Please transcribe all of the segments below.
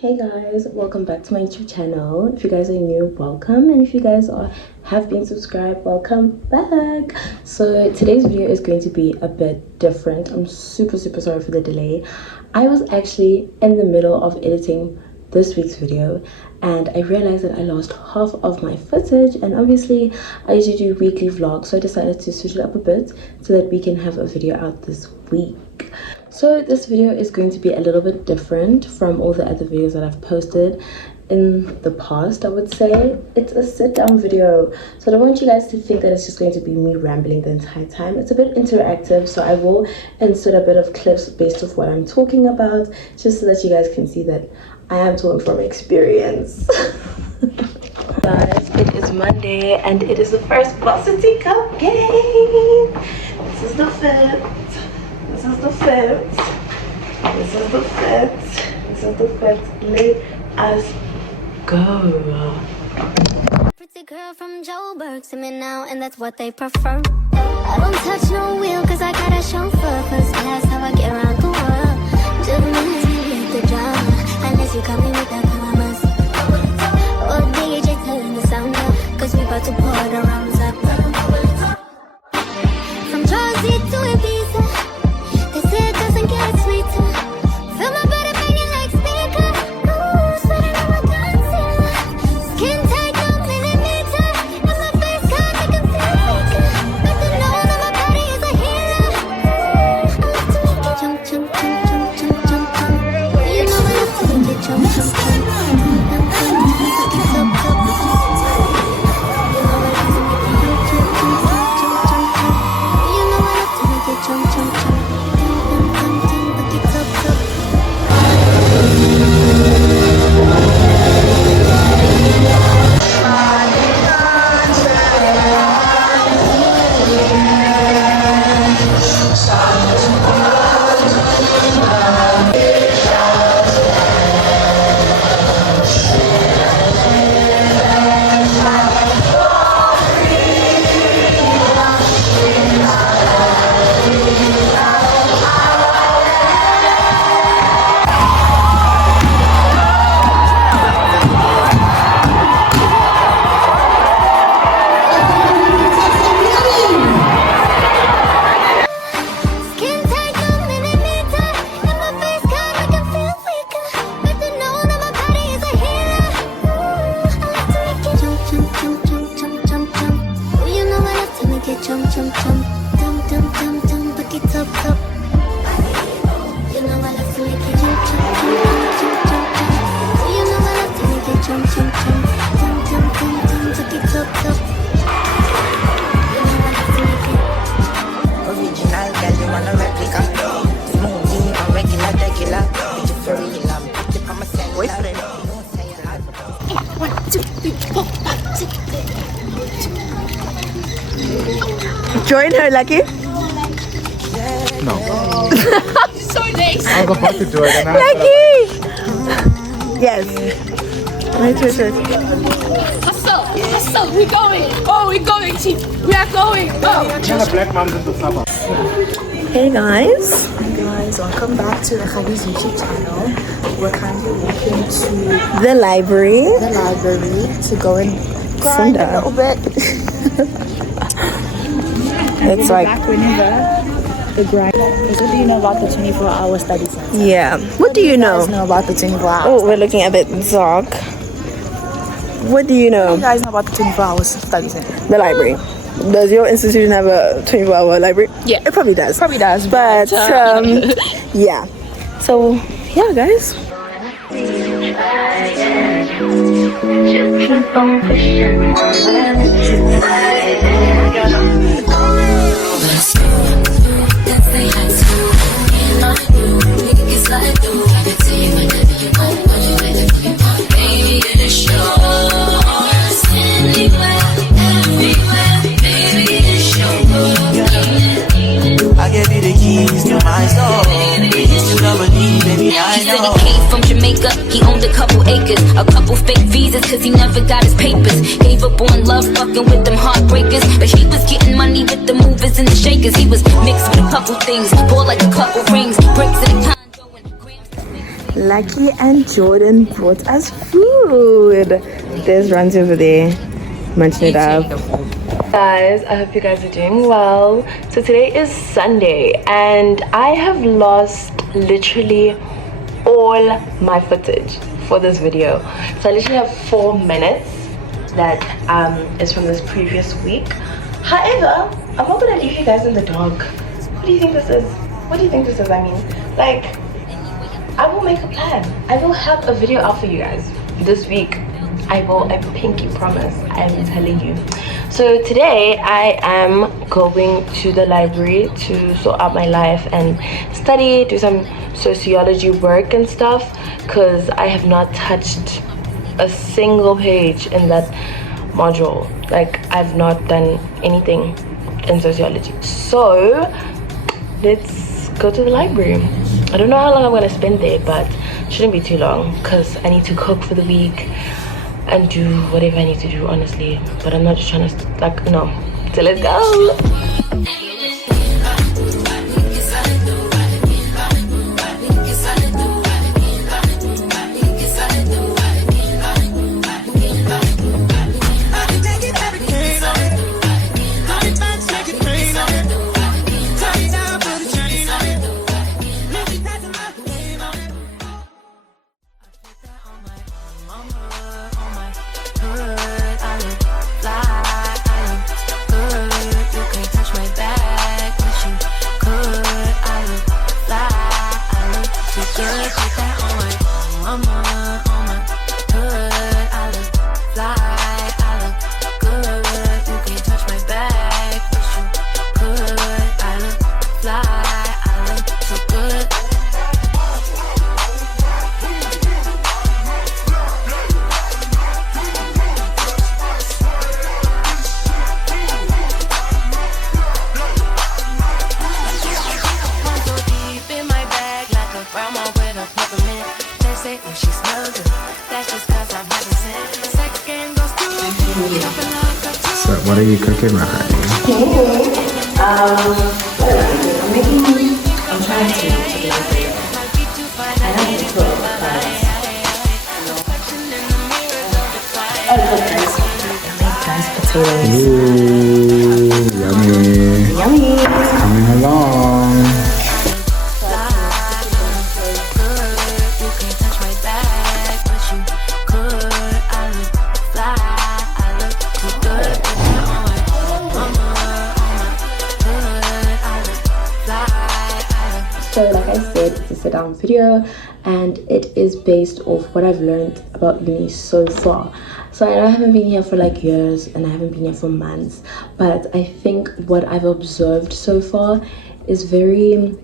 Hey guys, welcome back to my YouTube channel. If you guys are new, welcome, and if you guys have been subscribed, welcome back. So today's video is going to be a bit different. I'm super sorry for the delay. I was actually in the middle of editing this week's video and I realized that I lost half of my footage, and obviously I usually do weekly vlogs, so I decided to switch it up a bit so that we can have a video out this week. So this video is going to be a little bit different from all the other videos that I've posted in the past. I would say it's a sit down video, so I don't want you guys to think that it's just going to be me rambling the entire time. It's a bit interactive, so I will insert a bit of clips based off what I'm talking about, just so that you guys can see that I am talking from experience. Guys, it is Monday and it is the first Varsity Cup game. This is the fifth. This is the fifth. This is the fifth. This is the fifth. Let us go. Pretty girl from Joburg, see me now, and that's what they prefer. I don't touch no wheel, cause I got a chauffeur. First class, how I get around the world. Just minutes, maybe the drama. Unless you come in with the commas. Oh, DJ, turn the sound up, cause we about to pour the rounds up. From Jersey to Ibiza, they say it doesn't get sweeter. Feel my body banging like speaker. Ooh, sweating on my concealer. Skin tight, no millimeter. And my face can't make them feel weaker. But the known on my body is a healer. I love to make it jump, jump, jump, jump, jump, jump, jump. You know I love to make it jump, jump, jump. Join her, Lucky. No. So nice. I was about to do it and Lucky! Yes. Wait. What's up? We're going. Oh, we're going, Chief. We are going. Oh. Black Moms in the summer. Hey guys. Hi guys, welcome back to Rakgadi's YouTube channel. We're currently walking to The library. to go and grind a little bit. It's like, back whenever the grind. Because what do you know about the 24-hour study center? yeah. What do you guys know? know about the 24 hours? Oh, we're looking a bit dark. What do you know? You guys know about the 24 hours study center? The library. Does your institution have a 24-hour library? Yeah. It probably does. But yeah. So yeah, guys. Just keep on pushing I gave you the keys to my soul. You don't believe, baby, I He said know. he came from Jamaica, he owned a couple acres, a couple fake visas, cause he never got his papers. Gave up on love, fucking with them heartbreakers, but he was getting money with the movers and the shakers. He was mixed with a couple things, bought like a couple rings, bricks in a condo and grams. Lucky and Jordan brought us food. There's Runs over there, munching it up. Guys, I hope you guys are doing well. So today is Sunday and I have lost literally all my footage for this video. So I literally have 4 minutes that is from this previous week. However, I'm not gonna leave you guys in the dark. What do you think this is? What do you think this is? I mean, like, I will make a plan. I will have a video out for you guys this week. I pinky promise. I am telling you. So today I am going to the library to sort out my life and study, do some sociology work and stuff, because I have not touched a single page in that module. Like, I've not done anything in sociology. So let's go to the library. I don't know how long I'm gonna spend there, but shouldn't be too long because I need to cook for the week and do whatever I need to do, honestly. But I'm not just trying to like, no. So let's go. So what are you cooking, Rakgadi? I'm trying to do it. I don't need to cook, but I make diced potatoes. Ooh, yummy. Yummy. It's coming along. So like I said, it's a sit down video and it is based off what I've learned about uni so far. So I know I haven't been here for like years and I haven't been here for months, but I think what I've observed so far is very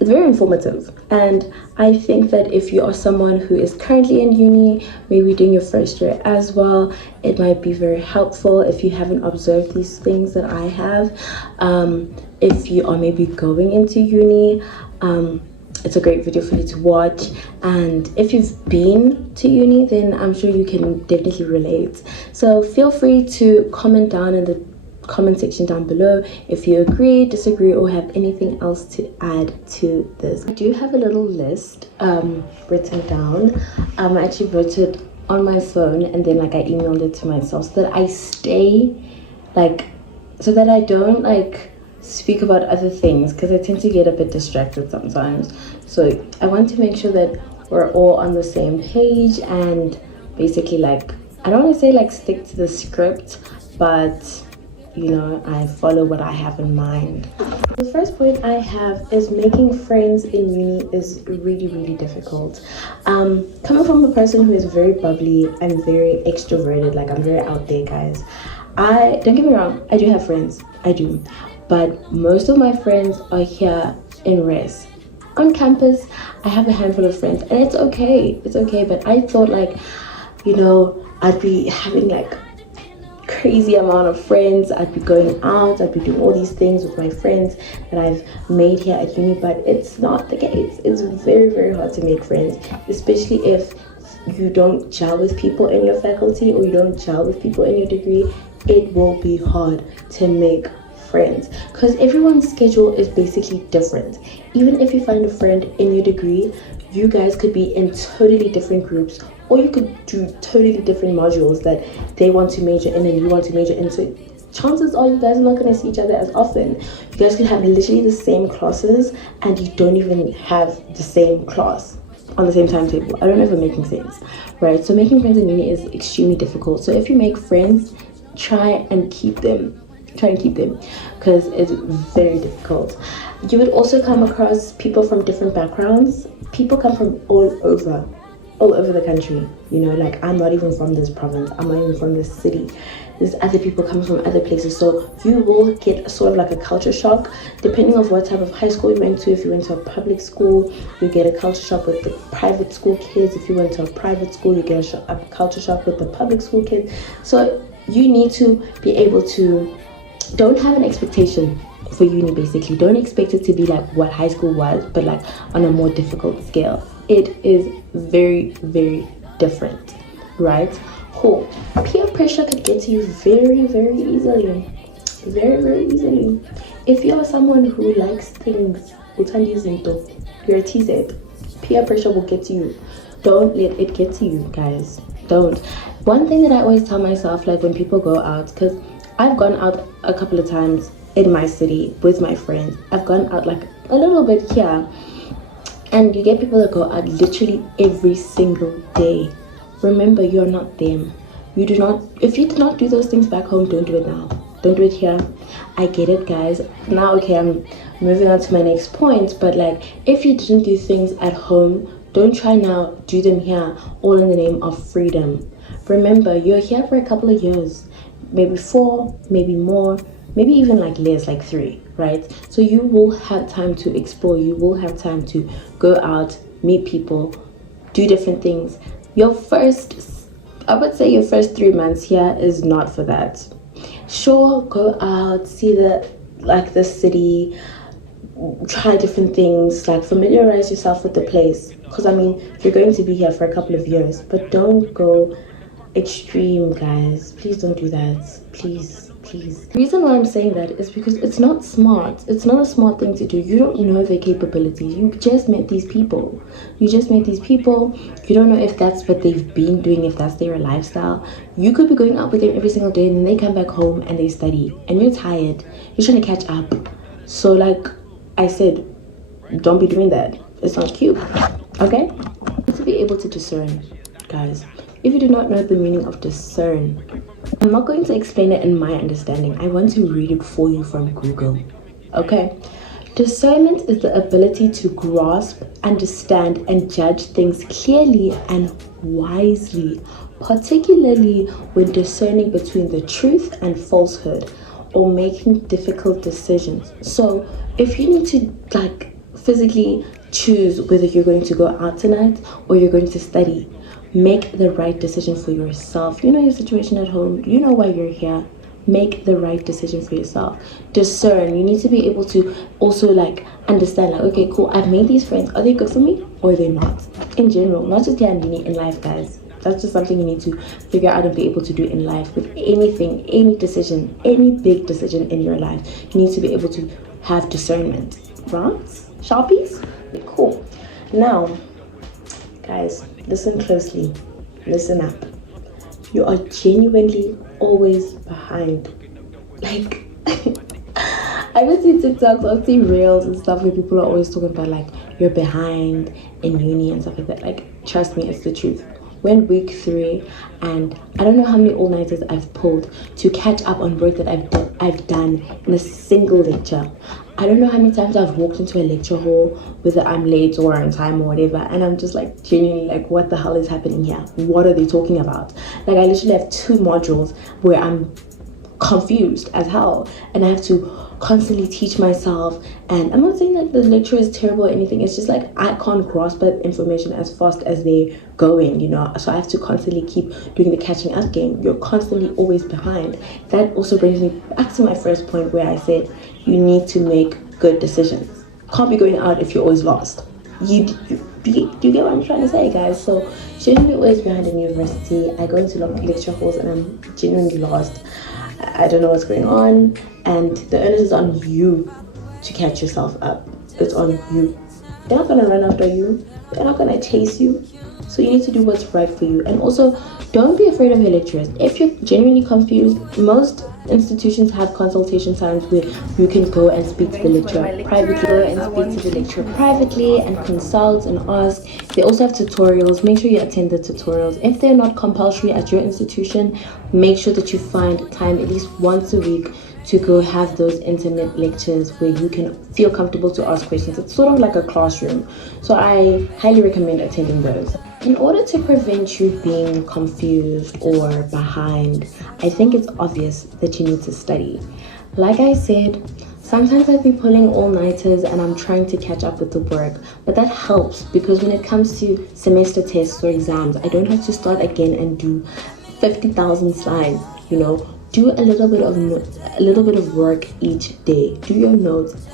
informative. And I think that if you are someone who is currently in uni, maybe doing your first year as well, it might be very helpful if you haven't observed these things that I have. If you are maybe going into uni, it's a great video for you to watch. And if you've been to uni, then I'm sure you can definitely relate. So feel free to comment down in the comment section down below if you agree, disagree, or have anything else to add to this. I do have a little list written down. I actually wrote it on my phone and then like I emailed it to myself so that I stay like, so that I don't like speak about other things, because I tend to get a bit distracted sometimes. So I want to make sure that we're all on the same page and basically like, I don't want to say like stick to the script, but you know, I follow what I have in mind. The first point I have is making friends in uni is really difficult. Coming from a person who is very bubbly and very extroverted, like I'm very out there, guys. Don't get me wrong, I do have friends, I do. But most of my friends are here in res. On campus, I have a handful of friends and it's okay, but I thought like, you know, I'd be having like crazy amount of friends, I'd be going out, I'd be doing all these things with my friends that I've made here at uni, but it's not the case. It's very hard to make friends, especially if you don't gel with people in your faculty or you don't gel with people in your degree. It will be hard to make friends, because everyone's schedule is basically different. Even if you find a friend in your degree, you guys could be in totally different groups, or you could do totally different modules that they want to major in and you want to major in. So chances are you guys are not going to see each other as often. You guys could have literally the same classes and you don't even have the same class on the same timetable. I don't know if I'm making sense, right? So making friends in uni is extremely difficult. So if you make friends, try and keep them because it's very difficult. You would also come across people from different backgrounds. People come from all over the country, you know, like I'm not even from this province, I'm not even from this city. There's other people coming from other places, so you will get sort of like a culture shock depending on what type of high school you went to. If you went to a public school, you get a culture shock with the private school kids. If you went to a private school, you get a culture shock with the public school kids. So you need to be able to, don't have an expectation for uni. Basically, don't expect it to be like what high school was, but like on a more difficult scale. It is very, very different, right? Cool. Peer pressure could get to you very, very easily. Very, very easily. If you're someone who likes things, you're a TZ, peer pressure will get to you. Don't let it get to you, guys. Don't. One thing that I always tell myself, like when people go out, because I've gone out a couple of times in my city with my friends. I've gone out like a little bit here. And you get people that go out literally every single day. Remember, you're not them. If you do not do those things back home, don't do it now. Don't do it here. I get it, guys. Now, okay, I'm moving on to my next point. But like, if you didn't do things at home, don't try now, do them here, all in the name of freedom. Remember, you're here for a couple of years. Maybe 4, maybe more, maybe even like less, like 3. Right? So you will have time to explore, you will have time to go out, meet people, do different things. I would say your first 3 months here is not for that. Sure, go out, see the city, try different things, like familiarize yourself with the place. Because I mean, you're going to be here for a couple of years, but don't go extreme, guys. Please don't do that. Please. The reason why I'm saying that is because it's not smart. It's not a smart thing to do. You don't know their capabilities. You just met these people. You don't know if that's what they've been doing, if that's their lifestyle. You could be going out with them every single day and then they come back home and they study and you're tired. You're trying to catch up. So like I said, don't be doing that. It's not cute. Okay? To be able to discern, guys. If you do not know the meaning of discern, I'm not going to explain it in my understanding. I want to read it for you from Google. Okay? Discernment is the ability to grasp, understand, and judge things clearly and wisely, particularly when discerning between the truth and falsehood or making difficult decisions. So, if you need to like physically choose whether you're going to go out tonight or you're going to study, make the right decision for yourself. You know your situation at home. You know why you're here. Make the right decision for yourself. Discern. You need to be able to also like understand like, okay, cool, I've made these friends. Are they good for me or are they not? In general, not just here in life, guys. That's just something you need to figure out and be able to do in life with anything, any decision, any big decision in your life. You need to be able to have discernment. Right? Sharpies? Cool. Now, guys, listen closely. Listen up. You are genuinely always behind. Like, I would see TikToks, I would see reels and stuff where people are always talking about like, you're behind in uni and stuff like that. Like, trust me, it's the truth. We're in week 3 and I don't know how many all-nighters I've pulled to catch up on work that I've done in a single lecture. I don't know how many times I've walked into a lecture hall, whether I'm late or on time or whatever, and I'm just like genuinely like, what the hell is happening here? What are they talking about? Like, I literally have 2 modules where I'm confused as hell and I have to constantly teach myself. And I'm not saying that the lecture is terrible or anything, it's just like I can't grasp that information as fast as they're going, you know. So I have to constantly keep doing the catching up game. You're constantly always behind. That also brings me back to my first point where I said you need to make good decisions. Can't be going out if you're always lost. You get what I'm trying to say, guys? So genuinely always behind in university. I go into lecture halls and I'm genuinely lost. I don't know what's going on, and the onus is on you to catch yourself up. It's on you. They're not gonna run after you. They're not gonna chase you. So you need to do what's right for you. And also, don't be afraid of your lecturers. If you're genuinely confused, most institutions have consultation times where you can go and speak to the lecturer privately, and consult and ask. They also have tutorials. Make sure you attend the tutorials. If they're not compulsory at your institution, make sure that you find time at least once a week to go have those internet lectures where you can feel comfortable to ask questions. It's sort of like a classroom. So I highly recommend attending those. In order to prevent you being confused or behind, I think it's obvious that you need to study. Like I said, sometimes I'd be pulling all-nighters and I'm trying to catch up with the work, but that helps because when it comes to semester tests or exams, I don't have to start again and do 50,000 slides, you know. Do a little bit of work each day. Do your notes,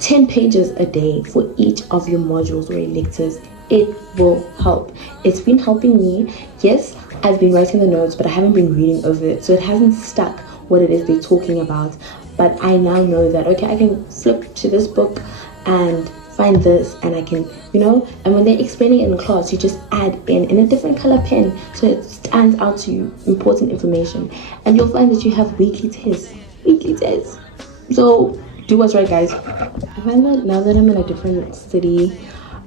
10 pages a day for each of your modules or electives. It will help. It's been helping me. Yes, I've been writing the notes, but I haven't been reading over it, so it hasn't stuck what it is they're talking about. But I now know that, okay, I can flip to this book and find this, and I can, you know, and when they're explaining it in class, you just add in a different color pen so it stands out to you, important information. And you'll find that you have weekly tests. So do what's right, guys. I find that now that I'm in a different city,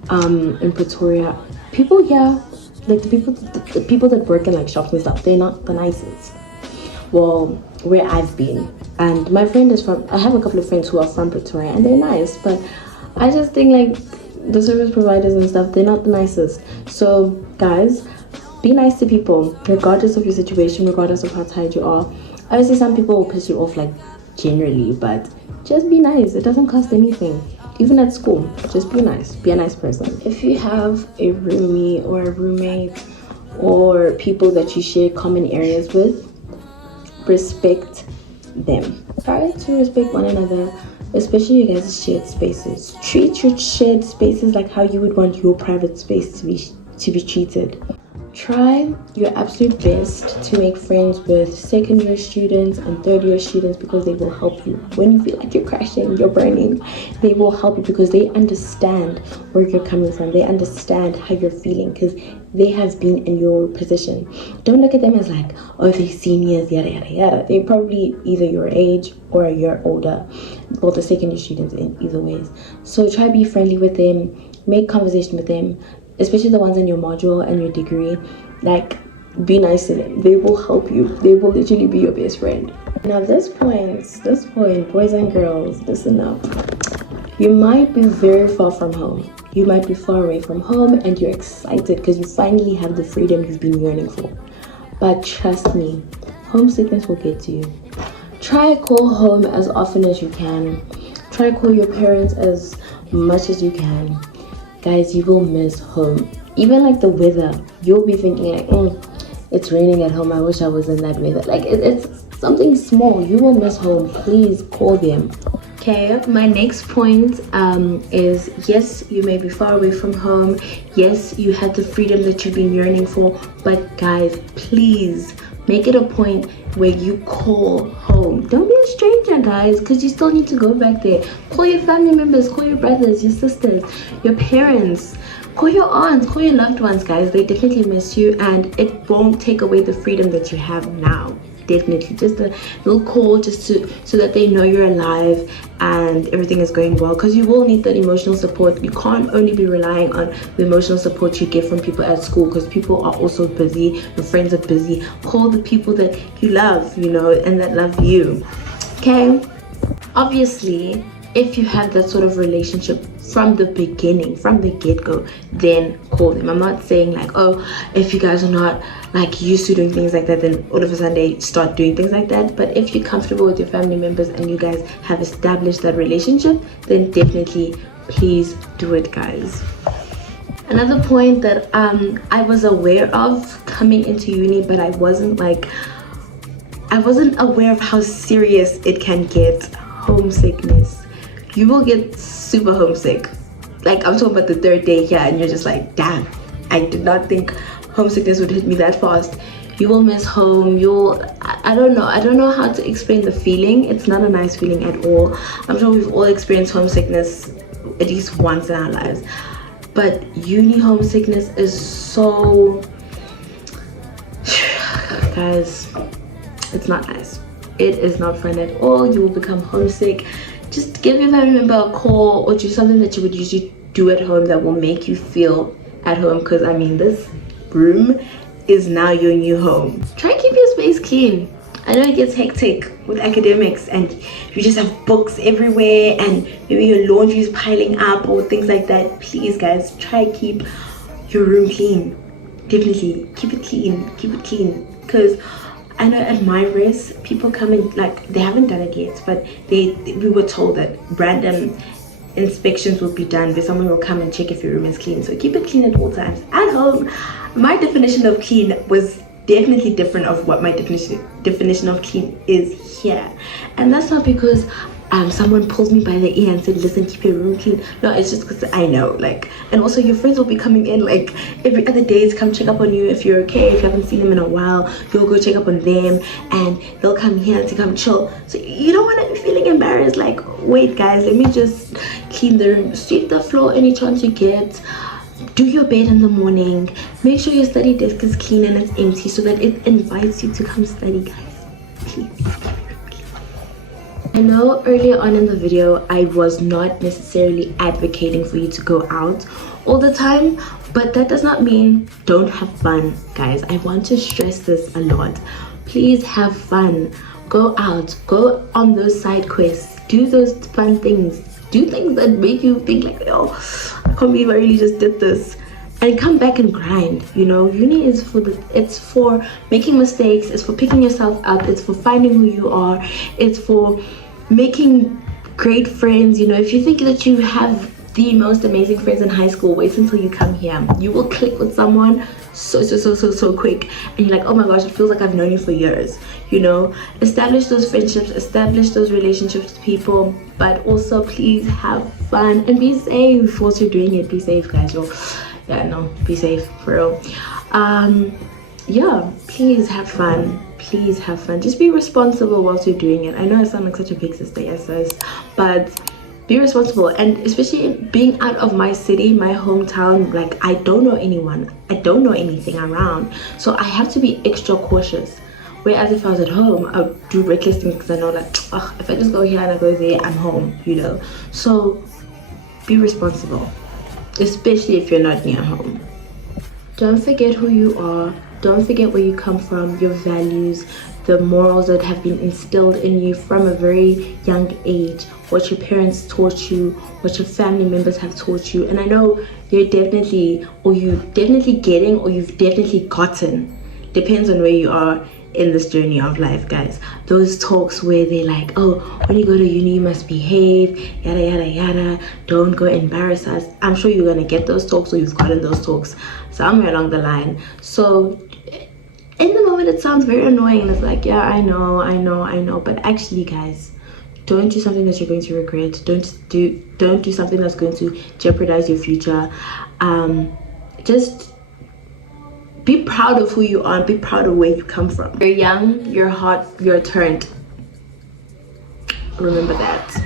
in Pretoria, people here, like the people that work in like shops and stuff, they're not the nicest. Well, where I've been, and my friend is from, I have a couple of friends who are from Pretoria and they're nice, but I just think like the service providers and stuff, they're not the nicest. So guys, be nice to people regardless of your situation, regardless of how tired you are. Obviously some people will piss you off like generally, but just be nice. It doesn't cost anything. Even at school, just be nice. Be a nice person. If you have a roomie or a roommate or people that you share common areas with, respect them. Try to respect one another, especially you guys' shared spaces. Treat your shared spaces like how you would want your private space to be treated. Try your absolute best to make friends with second year students and third year students because they will help you. When you feel like you're crashing, you're burning, they will help you because they understand where you're coming from. They understand how you're feeling because they have been in your position. Don't look at them as like, oh, they're seniors, yada, yada, yada. They're probably either your age or a year older. Both the second year students in either ways. So try to be friendly with them, make conversation with them, especially the ones in your module and your degree. Like, be nice to them. They will help you. They will literally be your best friend. Now this point, boys and girls, listen up. You might be very far from home. You might be far away from home and you're excited because you finally have the freedom you've been yearning for. But trust me, homesickness will get to you. Try call home as often as you can. Try call your parents as much as you can. Guys, you will miss home. Even like the weather, you'll be thinking like, it's raining at home, I wish I was in that weather. Like it's something small. You will miss home. Please call them. Okay, my next point is, yes, you may be far away from home. Yes, you had the freedom that you've been yearning for, but guys, please make it a point where you call home. Don't be a stranger, guys, because you still need to go back there. Call your family members, call your brothers, your sisters, your parents, call your aunts, call your loved ones, guys. They definitely miss you, and it won't take away the freedom that you have now. Definitely, just a little call just so that they know you're alive and everything is going well, because you will need that emotional support. You can't only be relying on the emotional support you get from people at school, because people are also busy, your friends are busy. Call the people that you love, you know, and that love you. Okay, obviously if you have that sort of relationship from the beginning, from the get-go, then call them. I'm not saying like, oh, if you guys are not like used to doing things like that, then all of a sudden they start doing things like that. But if you're comfortable with your family members and you guys have established that relationship, then definitely please do it, guys. Another point that I was aware of coming into uni, but I wasn't aware of how serious it can get. Homesickness. You will get super homesick. Like, I'm talking about the third day here and you're just like, damn, I did not think homesickness would hit me that fast. You will miss home. I don't know how to explain the feeling. It's not a nice feeling at all. I'm sure we've all experienced homesickness at least once in our lives, but uni homesickness is so guys, it's not nice. It is not fun at all. You will become homesick. Just give your family member a call or do something that you would usually do at home that will make you feel at home, because I mean, this room is now your new home. Try and keep your space clean. I know it gets hectic with academics and you just have books everywhere and maybe your laundry is piling up or things like that. Please guys, try and keep your room clean. Definitely keep it clean, because I know at my race people come in, like, they haven't done it yet, but we were told that random inspections will be done where someone will come and check if your room is clean. So keep it clean at all times. At home, my definition of clean was definitely different of what my definition of clean is here, and that's not because someone pulls me by the ear and said, listen, keep your room clean. No, it's just because I know, like, and also your friends will be coming in like every other day to come check up on you if you're okay. If you haven't seen them in a while, you'll go check up on them and they'll come here to come chill. So you don't want to be feeling embarrassed, like, wait guys, let me just clean the room. Sweep the floor any chance you get. Do your bed in the morning. Make sure your study desk is clean and it's empty so that it invites you to come study, guys. Please. I know earlier on in the video I was not necessarily advocating for you to go out all the time, but that does not mean don't have fun, guys. I want to stress this a lot. Please have fun. Go out, go on those side quests, do those fun things, do things that make you think like, oh, I can't believe I really just did this, and come back and grind. You know, uni is it's for making mistakes, it's for picking yourself up, it's for finding who you are, it's for making great friends. You know, if you think that you have the most amazing friends in high school, wait until you come here. You will click with someone so quick and you're like, oh my gosh, it feels like I've known you for years. You know, establish those friendships, establish those relationships with people, but also please have fun and be safe whilst you're doing it. Be safe, guys. Be safe for real. Yeah, please have fun. Please have fun. Just be responsible whilst you're doing it. I know I sound like such a big sister, yes, but be responsible. And especially being out of my city, my hometown, like, I don't know anyone, I don't know anything around, so I have to be extra cautious. Whereas if I was at home, I would do reckless things because I know, like, oh, if I just go here and I go there, I'm home, you know. So be responsible, especially if you're not near home. Don't forget who you are. Don't forget where you come from, your values, the morals that have been instilled in you from a very young age, what your parents taught you, what your family members have taught you. And I know you're definitely getting, or you've definitely gotten, depends on where you are in this journey of life, guys. Those talks where they're like, oh, when you go to uni you must behave, yada yada yada, don't go embarrass us. I'm sure you're gonna get those talks, or you've gotten those talks somewhere along the line. So in the moment it sounds very annoying and it's like, yeah, I know, but actually, guys, don't do something that you're going to regret. Don't do something that's going to jeopardize your future. Just be proud of who you are and be proud of where you come from. You're young, you're hot, you're turned. Remember that.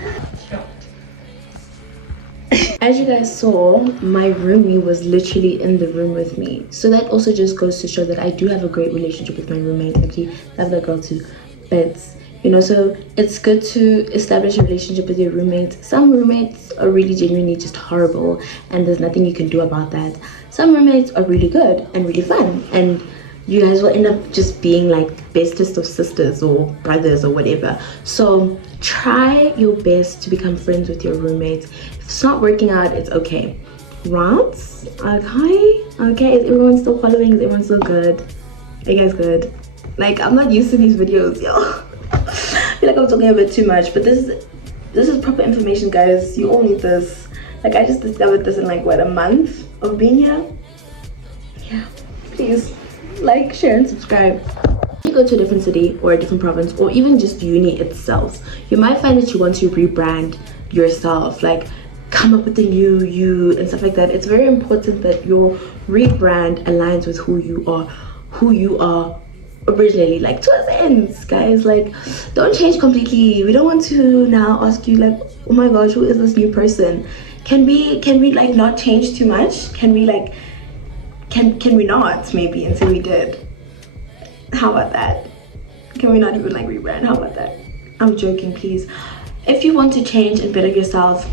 As you guys saw, my roomie was literally in the room with me. So that also just goes to show that I do have a great relationship with my roommate. Actually, love that girl too. But, you know, so it's good to establish a relationship with your roommates. Some roommates are really genuinely just horrible and there's nothing you can do about that. Some roommates are really good and really fun, and you guys will end up just being like bestest of sisters or brothers or whatever. So try your best to become friends with your roommates. If it's not working out, it's okay. Right? Okay, is everyone still following? Is everyone still good? Are you guys good? Like, I'm not used to these videos, yo. I feel like I'm talking a bit too much, but this is proper information, guys. You all need this. Like, I just discovered this in like, what, a month of being here? Yeah, please like, share and subscribe. If you go to a different city or a different province, or even just uni itself, you might find that you want to rebrand yourself, like come up with a new you and stuff like that. It's very important that your rebrand aligns with who you are originally, like to a sense, guys. Like, don't change completely. We don't want to now ask you like, oh my gosh, who is this new person? Can we like not change too much? Can we like can we not maybe until we did? How about that? Can we not even like rebrand? How about that? I'm joking, please. If you want to change and better yourself,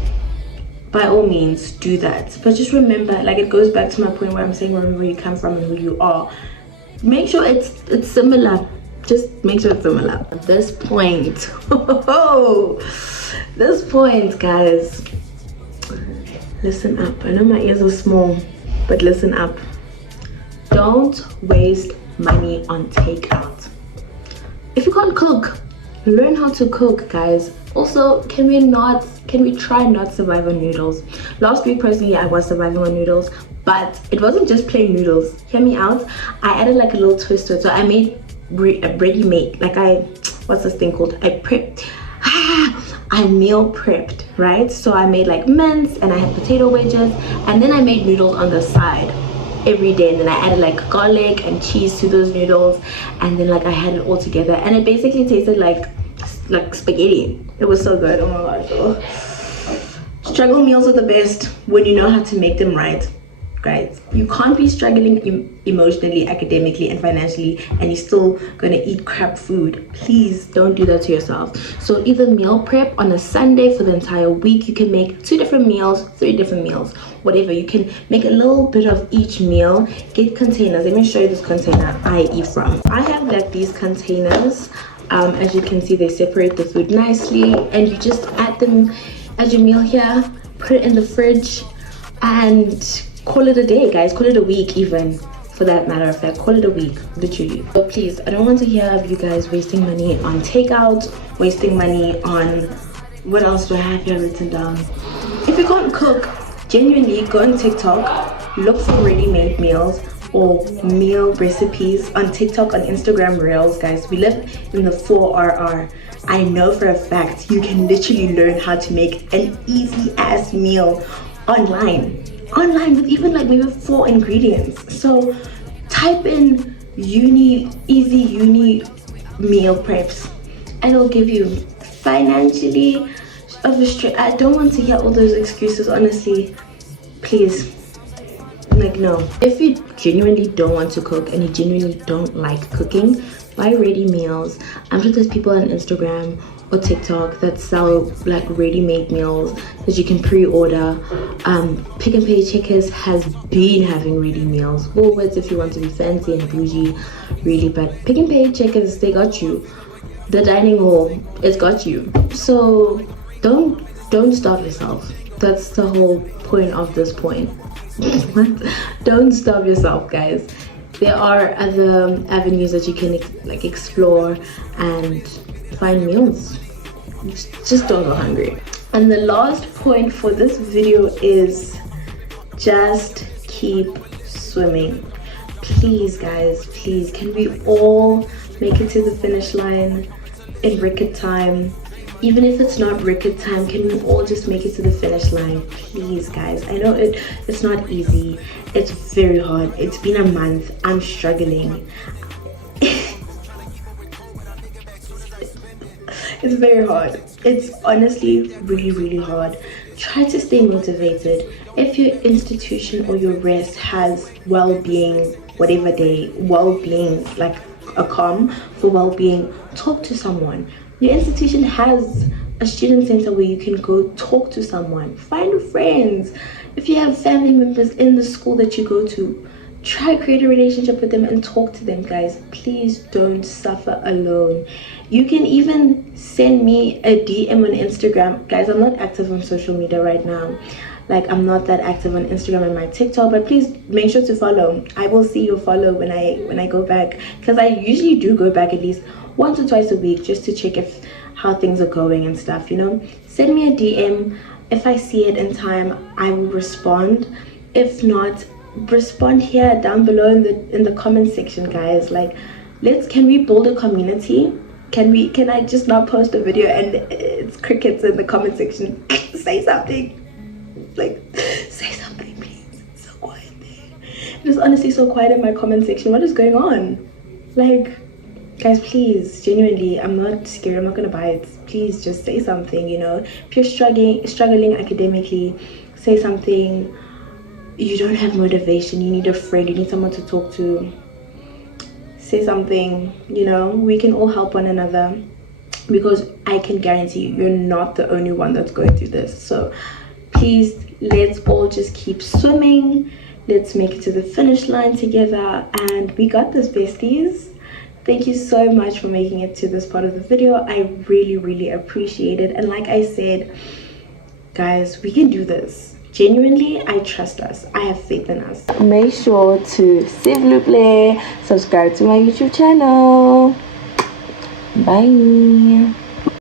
by all means do that, but just remember, like, it goes back to my point where I'm saying remember where you come from and who you are. Make sure it's similar. Just make sure it's similar. At this point, this point, guys, listen up. I know my ears are small, but listen up. Don't waste money on takeout. If you can't cook, learn how to cook, guys. Also, can we try not survive on noodles? Last week personally I was surviving on noodles, but it wasn't just plain noodles. Hear me out. I added like a little twist to it. So I made ready-made, like what's this thing called? I meal prepped, right? So I made like mince and I had potato wedges, and then I made noodles on the side every day, and then I added like garlic and cheese to those noodles, and then like I had it all together, and it basically tasted like spaghetti. It was so good. Oh my gosh. Oh. Struggle meals are the best when you know how to make them right, guys. You can't be struggling emotionally, academically, and financially, and you're still gonna eat crap food. Please don't do that to yourself. So either meal prep on a Sunday for the entire week. You can make 2 different meals, 3 different meals, whatever. You can make a little bit of each meal. Get containers. Let me show you this container I eat from. I have like these containers. As you can see, they separate the food nicely, and you just add them as your meal here, put it in the fridge, and call it a day, guys. Call it a week, even, for that matter of fact. Call it a week, literally. But please, I don't want to hear of you guys wasting money on takeout, wasting money on, what else do I have here written down? If you can't cook, genuinely go on TikTok, look for ready-made meals or meal recipes on TikTok, on Instagram Reels, guys. We live in the 4RR. I know for a fact you can literally learn how to make an easy ass meal online with even like maybe 4 ingredients. So type in easy uni meal preps, and it'll give you financially of a straight. I don't want to hear all those excuses, honestly. Please. Like, no. If you genuinely don't want to cook and you genuinely don't like cooking, buy ready meals. I'm sure there's people on Instagram or TikTok that sell like ready-made meals that you can pre-order. Pick and Pay Checkers has been having ready meals. Woolworths, if you want to be fancy and bougie, really, but Pick and Pay Checkers, they got you. The dining hall, it's got you. So don't starve yourself. That's the whole point of this point. Don't starve yourself, guys. There are other avenues that you can like explore and find meals. Just don't go hungry. And the last point for this video is just keep swimming. Please, guys, please, can we all make it to the finish line in record time? Even if it's not record time, can we all just make it to the finish line? Please, guys. I know it's not easy. It's very hard. It's been a month. I'm struggling. It's very hard. It's honestly really, really hard. Try to stay motivated. If your institution or your rest has well-being, whatever day, well-being, like a calm for well-being, talk to someone. Your institution has a student center where you can go talk to someone. Find friends. If you have family members in the school that you go to, try to create a relationship with them and talk to them, guys. Please don't suffer alone. You can even send me a DM on Instagram. Guys, I'm not active on social media right now. Like, I'm not that active on Instagram and my TikTok, but please make sure to follow. I will see your follow when I go back, because I usually do go back at least once or twice a week just to check how things are going and stuff, you know. Send me a DM. If I see it in time, I will respond. If not, respond here down below in the comment section, guys. Like, can we build a community? Can I just not post a video and it's crickets in the comment section? Say something. Like, say something, please. It's so quiet there. It is honestly so quiet in my comment section. What is going on? Like, guys, please, genuinely, I'm not scared, I'm not gonna bite. Please just say something, you know. If you're struggling academically, say something. You don't have motivation, you need a friend, you need someone to talk to, say something, you know. We can all help one another, because I can guarantee you, you're not the only one that's going through this. So please, let's all just keep swimming. Let's make it to the finish line together, and we got this, besties. Thank you so much for making it to this part of the video. I really appreciate it. And like I said, guys, we can do this. Genuinely, I trust us. I have faith in us. Make sure to, s'il vous plaît, subscribe to my YouTube channel. Bye.